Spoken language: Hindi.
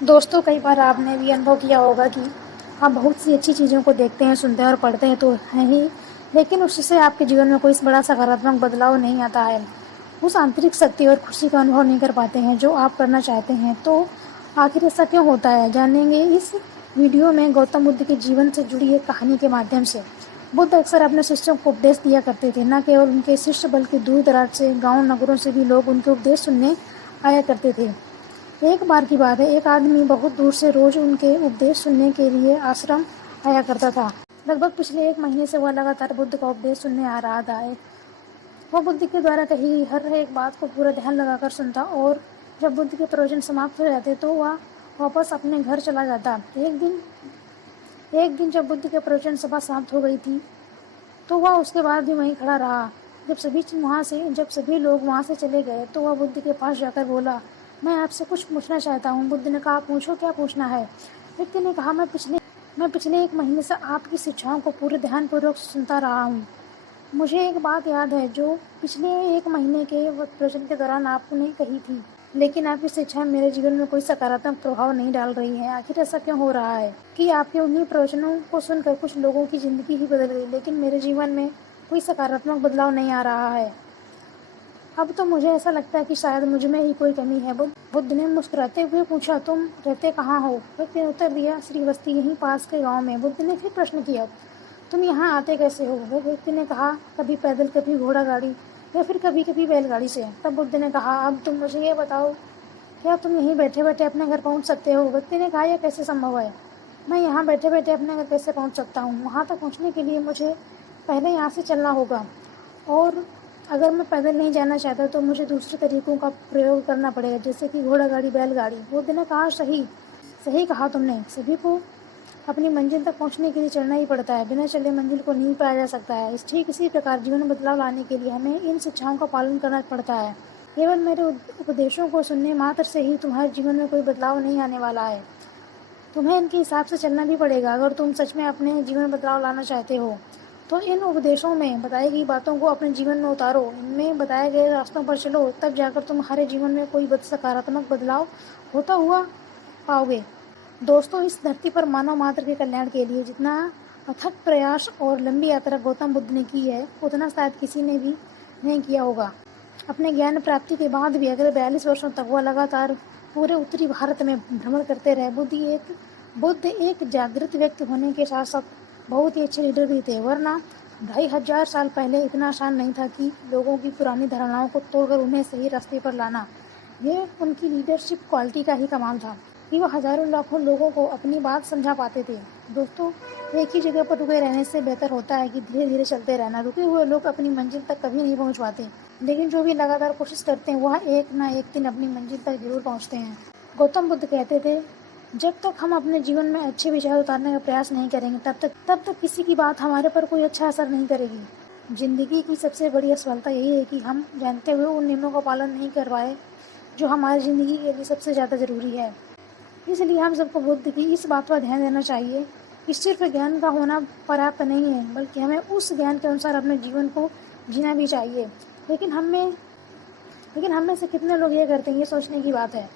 दोस्तों, कई बार आपने भी अनुभव किया होगा कि आप बहुत सी अच्छी चीज़ों को देखते हैं, सुनते हैं और पढ़ते हैं तो हैं ही, लेकिन उससे आपके जीवन में कोई बड़ा सकारात्मक बदलाव नहीं आता है। उस आंतरिक शक्ति और खुशी का अनुभव नहीं कर पाते हैं जो आप करना चाहते हैं। तो आखिर ऐसा क्यों होता है, जानेंगे इस वीडियो में गौतम बुद्ध के जीवन से जुड़ी एक कहानी के माध्यम से। बुद्ध अक्सर अपने शिष्यों को उपदेश दिया करते थे। न केवल उनके शिष्य बल्कि दूर दराज से, गाँव नगरों से भी लोग उनके उपदेश सुनने आया करते थे। एक बार की बात है, एक आदमी बहुत दूर से रोज उनके उपदेश सुनने के लिए आश्रम आया करता था। लगभग पिछले 1 महीने से वह लगातार बुद्ध का उपदेश सुनने आ रहा था। वह बुद्ध के द्वारा कही हर एक बात को पूरा ध्यान लगाकर सुनता और जब बुद्ध के प्रवचन समाप्त हो जाते तो वह वापस अपने घर चला जाता। एक दिन जब बुद्ध के प्रवचन सभा समाप्त हो गई थी तो वह उसके बाद भी वहीं खड़ा रहा। जब सभी लोग वहाँ से चले गए तो वह बुद्ध के पास जाकर बोला, मैं आपसे कुछ पूछना चाहता हूँ। बुद्ध ने कहा, पूछो, क्या पूछना है। व्यक्ति ने कहा, मैं पिछले 1 महीने से आपकी शिक्षाओं को पूरे ध्यानपूर्वक सुनता रहा हूँ। मुझे एक बात याद है जो पिछले 1 महीने के प्रवचन के दौरान आपने कही थी, लेकिन आपकी शिक्षाएं मेरे जीवन में कोई सकारात्मक प्रभाव नहीं डाल रही हैं। आखिर ऐसा क्यों हो रहा है कि आपके उन्हीं प्रवचनों को सुनकर कुछ लोगों की जिंदगी ही बदल गई, लेकिन मेरे जीवन में कोई सकारात्मक बदलाव नहीं आ रहा है। अब तो मुझे ऐसा लगता है कि शायद मुझ में ही कोई कमी है। बुद्ध ने मुस्कुराते हुए पूछा, तुम रहते कहाँ हो। व्यक्ति ने उत्तर दिया, श्रीवस्ती, यहीं पास के गांव में। बुद्ध ने फिर प्रश्न किया, तुम यहाँ आते कैसे हो। व्यक्ति ने कहा, कभी पैदल, कभी घोड़ा गाड़ी या फिर कभी कभी बैलगाड़ी से। तब बुद्ध ने कहा, अब तुम मुझे ये बताओ, क्या तुम यहीं बैठे बैठे अपने घर पहुँच सकते हो। व्यक्ति ने कहा, यह कैसे संभव है। मैं यहाँ बैठे बैठे अपने घर कैसे पहुँच सकता हूँ। वहाँ तक पहुँचने के लिए मुझे पहले यहाँ से चलना होगा, और अगर मैं पैदल नहीं जाना चाहता तो मुझे दूसरे तरीकों का प्रयोग करना पड़ेगा, जैसे कि घोड़ा गाड़ी, बैलगाड़ी। बुद्ध ने कहा, सही सही कहा तुमने। सभी को अपनी मंजिल तक पहुंचने के लिए चलना ही पड़ता है। बिना चले मंजिल को नहीं पाया जा सकता है। ठीक इसी प्रकार जीवन में बदलाव लाने के लिए हमें इन शिक्षाओं का पालन करना पड़ता है। केवल मेरे उपदेशों को सुनने मात्र से ही तुम्हारे जीवन में कोई बदलाव नहीं आने वाला है। तुम्हें इनके हिसाब से चलना भी पड़ेगा। अगर तुम सच में अपने जीवन में बदलाव लाना चाहते हो तो इन उपदेशों में बताई गई बातों को अपने जीवन में उतारो, इनमें बताए गए रास्तों पर चलो, तब जाकर तुम्हारे जीवन में कोई सकारात्मक बदलाव होता हुआ पाओगे। दोस्तों, इस धरती पर मानव मात्र के कल्याण के लिए जितना अथक प्रयास और लंबी यात्रा गौतम बुद्ध ने की है, उतना शायद किसी ने भी नहीं किया होगा। अपने ज्ञान प्राप्ति के बाद भी अगले 42 वर्षों तक वह लगातार पूरे उत्तरी भारत में भ्रमण करते रहे। बुद्ध एक जागृत व्यक्ति होने के साथ साथ बहुत ही अच्छे लीडर भी थे, वरना 2500 साल पहले इतना आसान नहीं था कि लोगों की पुरानी धारणाओं को तोड़कर उन्हें सही रास्ते पर लाना। ये उनकी लीडरशिप क्वालिटी का ही कमाल था कि वह हजारों लाखों लोगों को अपनी बात समझा पाते थे। दोस्तों, एक ही जगह पर रुके रहने से बेहतर होता है कि धीरे धीरे चलते रहना। रुके हुए लोग अपनी मंजिल तक कभी नहीं पहुंच पाते, लेकिन जो भी लगातार कोशिश करते हैं वह एक ना एक दिन अपनी मंजिल तक जरूर पहुंचते हैं। गौतम बुद्ध कहते थे, जब तक हम अपने जीवन में अच्छे विचार उतारने का प्रयास नहीं करेंगे तब तक किसी की बात हमारे पर कोई अच्छा असर नहीं करेगी। जिंदगी की सबसे बड़ी असफलता यही है कि हम जानते हुए उन नियमों का पालन नहीं कर पाए जो हमारी ज़िंदगी के लिए सबसे ज़्यादा ज़रूरी है। इसलिए हम सबको बुद्ध की इस बात पर ध्यान देना चाहिए कि सिर्फ ज्ञान का होना पर्याप्त नहीं है, बल्कि हमें उस ज्ञान के अनुसार अपने जीवन को जीना भी चाहिए। लेकिन हम में से कितने लोग ये करते हैं, ये सोचने की बात है।